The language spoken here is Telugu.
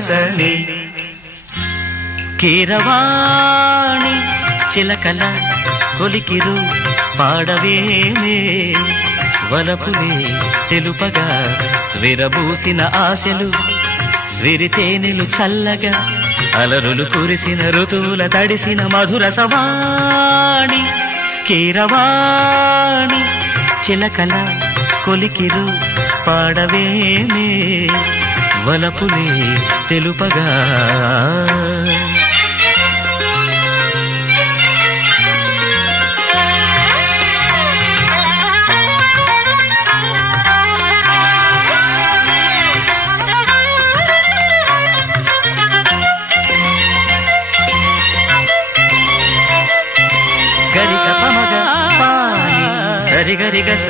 సని కీరవాణి చిలకల కొలికిరు పాడవేమే. వలపులే తెలుపగా విరబూసిన ఆశలు విరితేనెలు చల్లగా అలరులు కురిసిన ఋతువుల తడిసిన మధుర సవాణి. కీరవాణి చిలకల కొలికిరు పాడవేమే. వలపులే తెలుపగా. గరి సపమగ పాని సరి గరి గస